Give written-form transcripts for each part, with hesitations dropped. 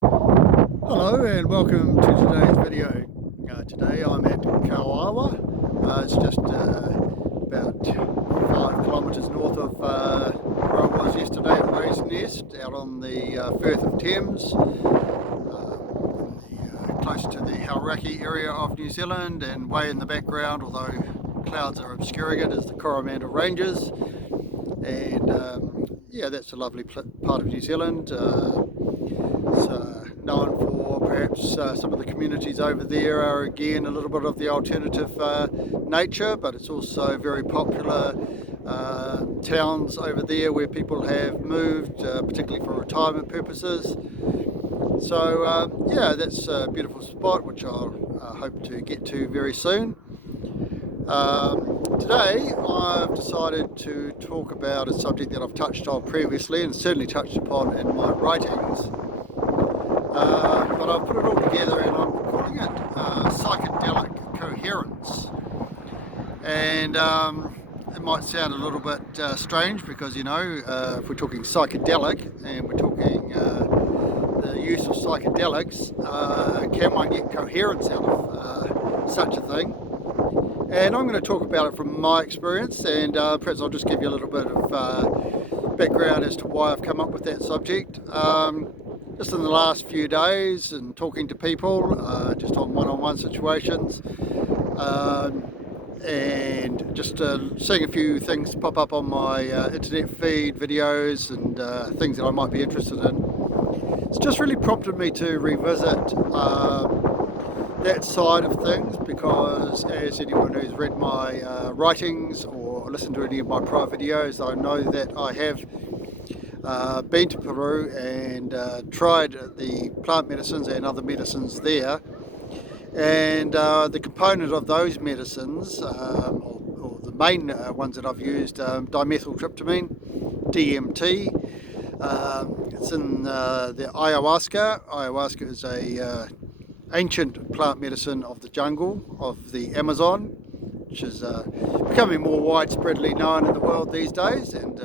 Hello and welcome to today's video. Today I'm at G.U.R.U. It's just about 5 kilometres north of where I was yesterday at Rae's Nest, out on the Firth of Thames, close to the Hauraki area of New Zealand, and way in the background, although clouds are obscuring it, is the Coromandel Ranges. And yeah, that's a lovely part of New Zealand. It's known for perhaps some of the communities over there are again a little bit of the alternative nature, but it's also very popular towns over there where people have moved, particularly for retirement purposes. So yeah, that's a beautiful spot which I'll hope to get to very soon. Today I've decided to talk about a subject that I've touched on previously and certainly touched upon in my writings. But I've put it all together and I'm calling it Psychedelic Coherence. And it might sound a little bit strange because, you know, if we're talking psychedelic and we're talking the use of psychedelics, can one get coherence out of such a thing? And I'm going to talk about it from my experience, and perhaps I'll just give you a little bit of background as to why I've come up with that subject. Just in the last few days and talking to people, just on one-on-one situations, and just seeing a few things pop up on my internet feed, videos and things that I might be interested in. It's just really prompted me to revisit that side of things, because as anyone who's read my writings or listened to any of my prior videos, I know that I have been to Peru and tried the plant medicines and other medicines there, and the component of those medicines, or the main ones that I've used, dimethyltryptamine, DMT. It's in the ayahuasca. Ayahuasca is a ancient plant medicine of the jungle of the Amazon, which is becoming more widespreadly known in the world these days, and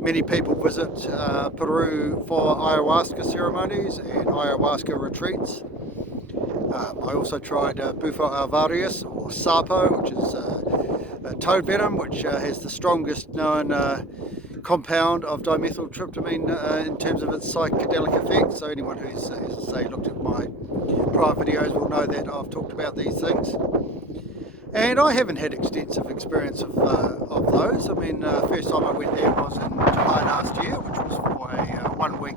many people visit Peru for ayahuasca ceremonies and ayahuasca retreats. I also tried Bufo alvarius, or sapo, which is a toad venom, which has the strongest known compound of dimethyltryptamine in terms of its psychedelic effects. So anyone who's, as I say, looked at my prior videos will know that I've talked about these things. And I haven't had extensive experience of those. I mean, first time I went there was in July last year, which was for a 1-week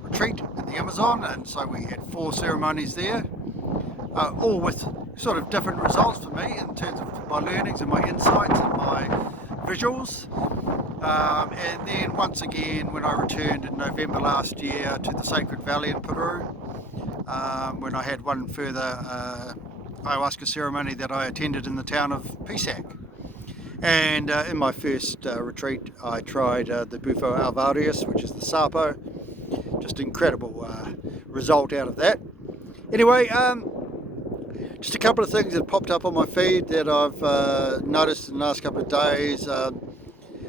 retreat in the Amazon, and so we had 4 ceremonies there, all with sort of different results for me in terms of my learnings and my insights and my visuals. And then once again when I returned in November last year to the Sacred Valley in Peru, when I had one further ayahuasca ceremony that I attended in the town of Pisac. And in my first retreat I tried the Bufo alvarius, which is the sapo. Just incredible result out of that. Anyway, just a couple of things that popped up on my feed that I've noticed in the last couple of days.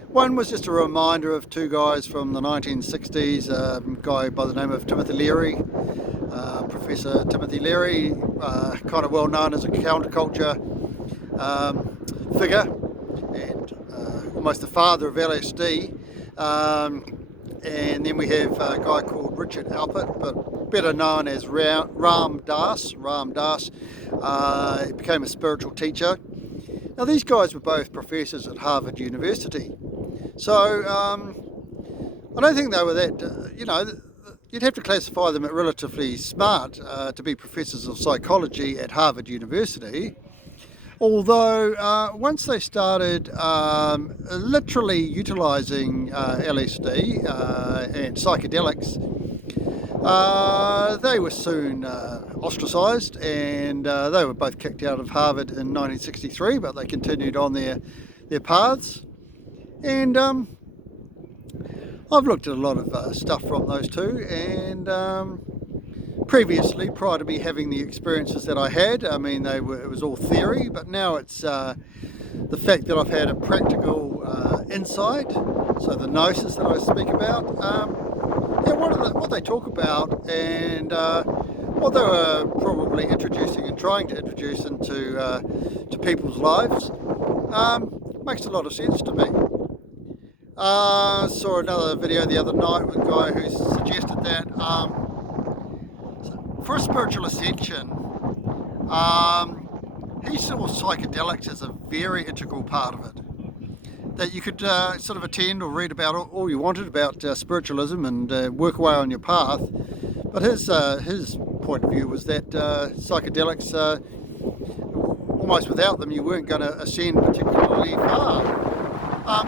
One was just a reminder of 2 guys from the 1960s, a guy by the name of Timothy Leary, Professor Timothy Leary, kind of well known as a counterculture figure, and almost the father of LSD. And then we have a guy called Richard Alpert, but better known as Ram Dass. He became a spiritual teacher. Now these guys were both professors at Harvard University. So I don't think they were that, you know, you'd have to classify them as relatively smart to be professors of psychology at Harvard University. Although once they started literally utilising LSD and psychedelics, they were soon ostracised, and they were both kicked out of Harvard in 1963, but they continued on their paths. And I've looked at a lot of stuff from those two, and previously, prior to me having the experiences that I had, I mean, it was all theory, but now it's the fact that I've had a practical insight, so the gnosis that I speak about, yeah, what they talk about, and what they were probably introducing and trying to introduce into to people's lives, makes a lot of sense to me. Saw another video the other night with a guy who suggested that for a spiritual ascension, he saw psychedelics as a very integral part of it. That you could sort of attend or read about all you wanted about spiritualism and work away on your path, but his point of view was that psychedelics, almost without them, you weren't going to ascend particularly far.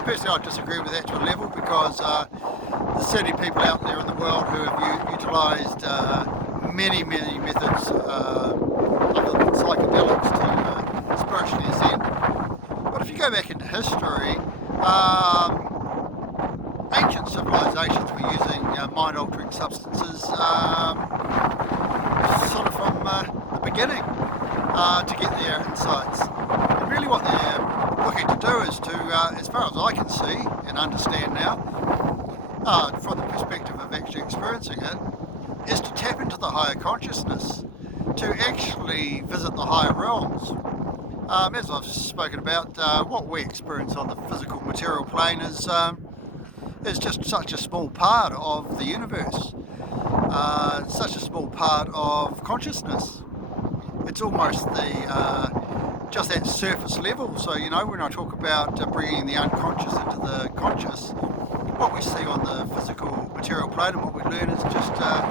Personally, I disagree with that to a level, because there's certainly people out there in the world who have utilised many methods other than psychedelics to spiritually ascend. But if you go back into history, ancient civilizations were using mind-altering substances sort of from the beginning to get their insights. And really what they're looking to do is to, as far as I can see and understand now, from the perspective of actually experiencing it, is to tap into the higher consciousness, to actually visit the higher realms. As I've spoken about, what we experience on the physical material plane is just such a small part of the universe, such a small part of consciousness. It's almost just that surface level. So, you know, when I talk about bringing the unconscious into the conscious, what we see on the physical material plane and what we learn is just the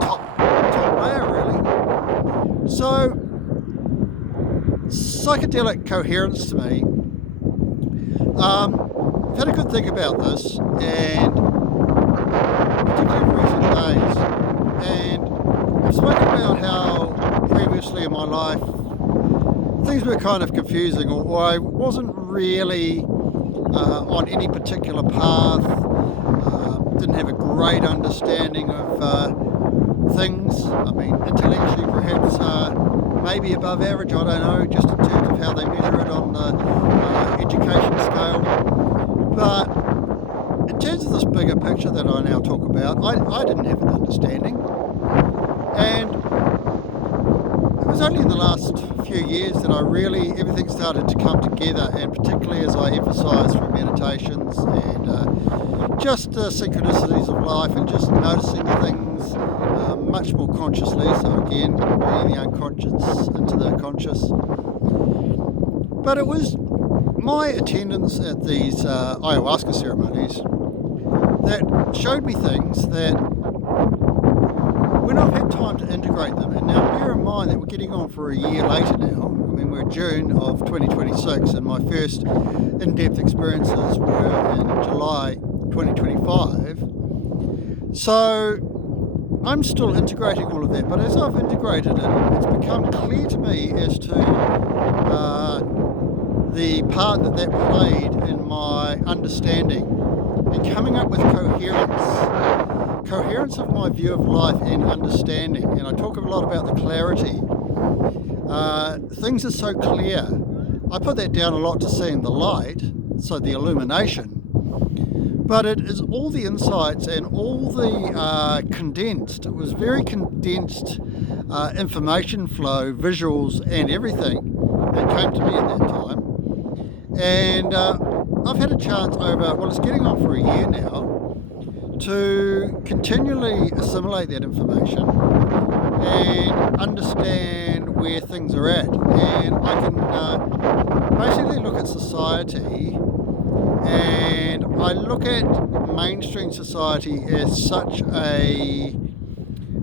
top layer, really. So, psychedelic coherence to me, I've had a good think about this, and particularly in recent days, and I've spoken about how previously in my life things were kind of confusing, or I wasn't really on any particular path, didn't have a great understanding of things. I mean, intellectually perhaps maybe above average, I don't know, just in terms of how they measure it on the education scale. But in terms of this bigger picture that I now talk about, I didn't have an understanding. And it was only in the last few years that everything started to come together, and particularly as I emphasised through meditations and just synchronicities of life, and just noticing things much more consciously. So again, bringing the unconscious into the conscious. But it was my attendance at these ayahuasca ceremonies that showed me things that, when I've had time to integrate them, and now bear in mind that we're getting on for a year later now. I mean, we're June of 2026, and my first in-depth experiences were in July 2025. So I'm still integrating all of that, but as I've integrated it, it's become clear to me as to the part that played in my understanding and coming up with coherence of my view of life and understanding. And I talk a lot about the clarity. Things are so clear. I put that down a lot to seeing the light, so the illumination. But it is all the insights and all the it was very condensed information flow, visuals and everything that came to me at that time. And I've had a chance it's getting on for a year now, to continually assimilate that information and understand where things are at. And I can basically look at society, and I look at mainstream society as such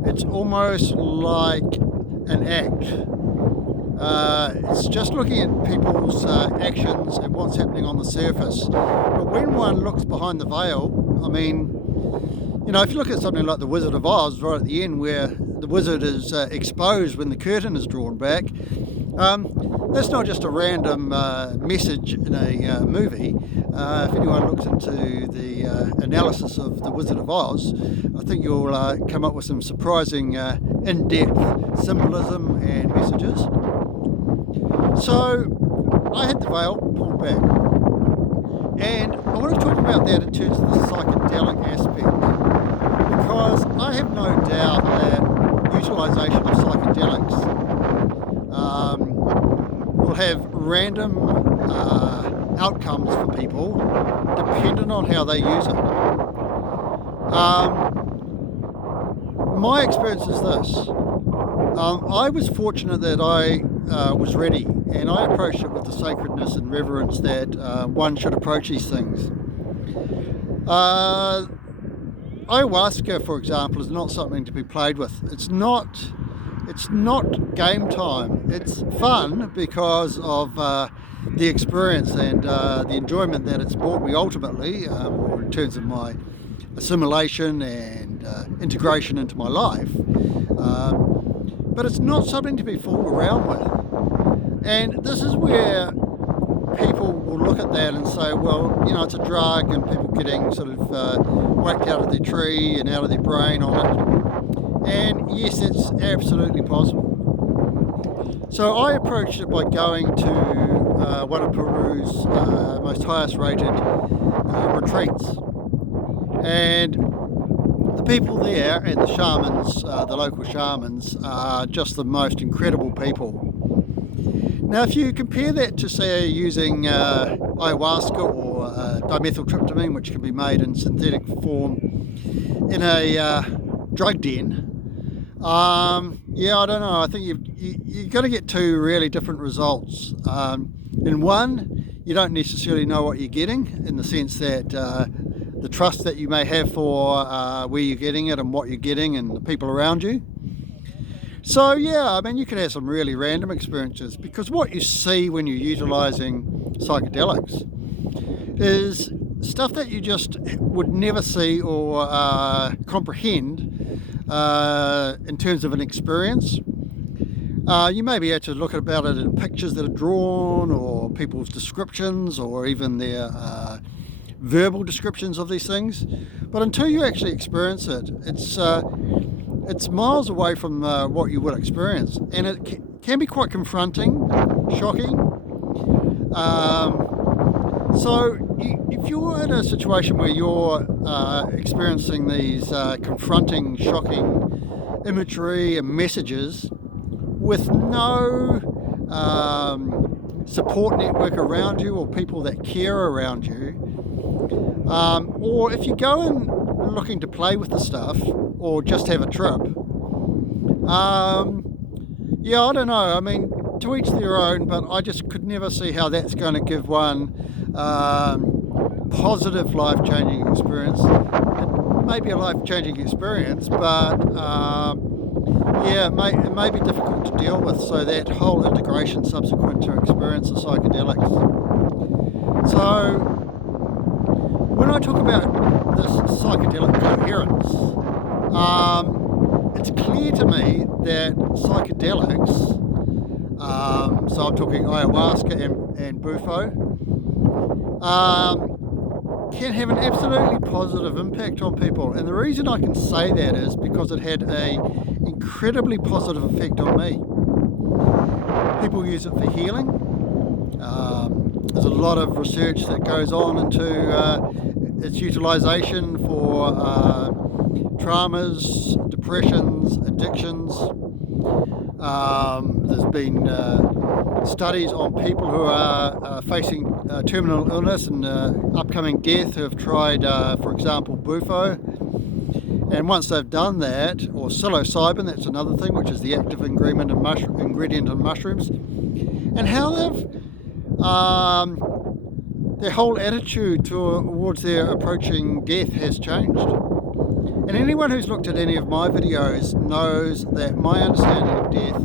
it's almost like an act. It's just looking at people's actions and what's happening on the surface. But when one looks behind the veil, I mean, you know, if you look at something like The Wizard of Oz, right at the end where the wizard is exposed when the curtain is drawn back, that's not just a random message in a movie. If anyone looks into the analysis of The Wizard of Oz, I think you'll come up with some surprising in-depth symbolism and messages. So I had the veil pulled back, And I want to talk about that in terms of the psychedelic aspect, because I have no doubt that utilisation of psychedelics will have random outcomes for people dependent on how they use it. My experience is this. I was fortunate that I was ready, and I approached it with the sacredness and reverence that one should approach these things. Ayahuasca, for example, is not something to be played with. It's not game time. It's fun because of the experience and the enjoyment that it's brought me ultimately, or in terms of my assimilation and integration into my life. But it's not something to be fooled around with. And this is where people will look at that and say, well, you know, it's a drug and people getting sort of whacked out of their tree and out of their brain on it. And yes, it's absolutely possible. So I approached it by going to one of Peru's most highest rated retreats. And the people there and the shamans, the local shamans, are just the most incredible people. Now, if you compare that to, say, using ayahuasca or dimethyltryptamine, which can be made in synthetic form in a drug den, yeah, I don't know. I think you're going to get two really different results. In one, you don't necessarily know what you're getting, in the sense that the trust that you may have for where you're getting it and what you're getting and the people around you. So yeah, I mean, you can have some really random experiences, because what you see when you're utilising psychedelics is stuff that you just would never see or comprehend in terms of an experience. You may be able to look about it in pictures that are drawn, or people's descriptions, or even their verbal descriptions of these things. But until you actually experience it, it's miles away from what you would experience, and it can be quite confronting, shocking. So if you're in a situation where you're experiencing these confronting, shocking imagery and messages with no support network around you or people that care around you, or if you go in looking to play with the stuff or just have a trip, yeah, I don't know. I mean, to each their own, but I just could never see how that's going to give one positive life-changing experience. It may be a life-changing experience, but yeah, it may be difficult to deal with, so that whole integration subsequent to experience of psychedelics. So when I talk about this psychedelic coherence, it's clear to me that psychedelics, so I'm talking ayahuasca and bufo, can have an absolutely positive impact on people. And the reason I can say that is because it had an incredibly positive effect on me. People use it for healing. There's a lot of research that goes on into its utilisation for traumas, depressions, addictions. There's been studies on people who are facing terminal illness and upcoming death who have tried, for example, bufo. And once they've done that, or psilocybin, that's another thing, which is the active ingredient in mushrooms, and how they've their whole attitude towards their approaching death has changed. And anyone who's looked at any of my videos knows that my understanding of death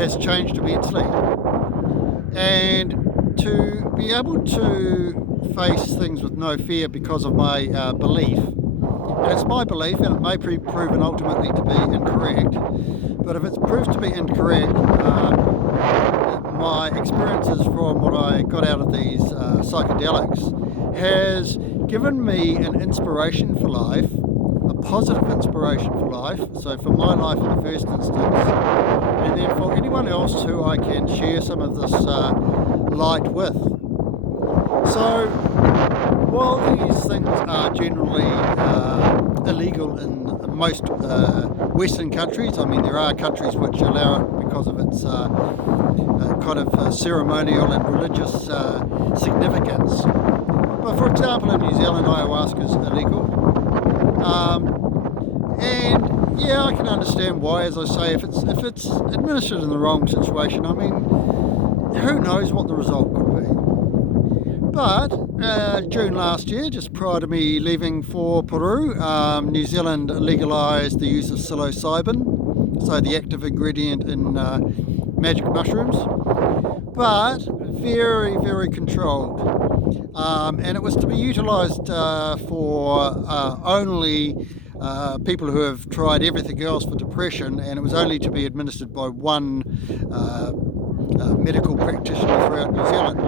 has changed immensely. And to be able to face things with no fear because of my belief, and it's my belief, and it may be proven ultimately to be incorrect, but if it's proved to be incorrect, my experiences from what I got out of these psychedelics has given me an inspiration for life, a positive inspiration for life, so for my life in the first instance, and then for anyone else who I can share some of this light with. So While these things are generally illegal in most Western countries, I mean there are countries which allow it because of its kind of ceremonial and religious significance. But for example, in New Zealand, ayahuasca is illegal. And yeah, I can understand why. As I say, if it's administered in the wrong situation, I mean, who knows what the result could be. But June last year, just prior to me leaving for Peru, New Zealand legalised the use of psilocybin, so the active ingredient in magic mushrooms, but very, very controlled. And it was to be utilised for only people who have tried everything else for depression, and it was only to be administered by one medical practitioner throughout New Zealand.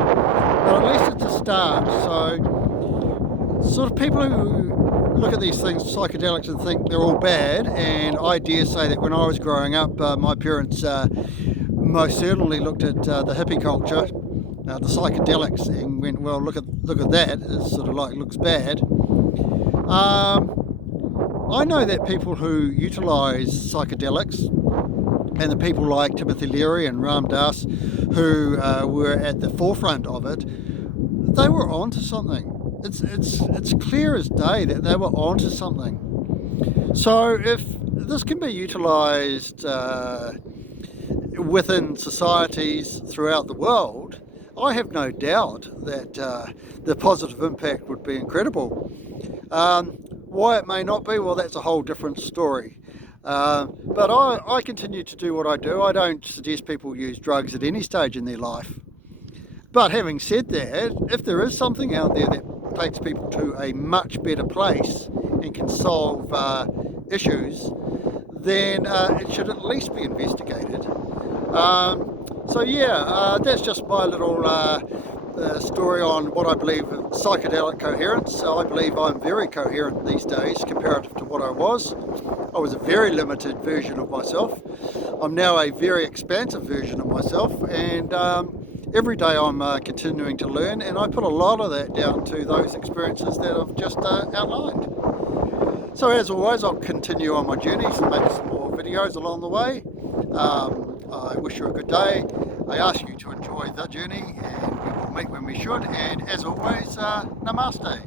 But at least it's a start. So sort of people who look at these things, psychedelics, and think they're all bad, and I dare say that when I was growing up, my parents most certainly looked at the hippie culture, the psychedelics, and went, well, look at that, it sort of like looks bad. I know that people who utilise psychedelics, and the people like Timothy Leary and Ram Dass, who were at the forefront of it, they were onto something. It's clear as day that they were onto something. So if this can be utilised within societies throughout the world, I have no doubt that the positive impact would be incredible. Why it may not be, well, that's a whole different story. But I continue to do what I do. I don't suggest people use drugs at any stage in their life. But having said that, if there is something out there that takes people to a much better place and can solve issues, then it should at least be investigated. So yeah, that's just my little story on what I believe of psychedelic coherence. So I believe I'm very coherent these days comparative to what I was. I was a very limited version of myself. I'm now a very expansive version of myself, and every day I'm continuing to learn, and I put a lot of that down to those experiences that I've just outlined. So as always, I'll continue on my journeys and make some more videos along the way. I wish you a good day. I ask you to enjoy the journey, and we will meet when we should. And as always, namaste.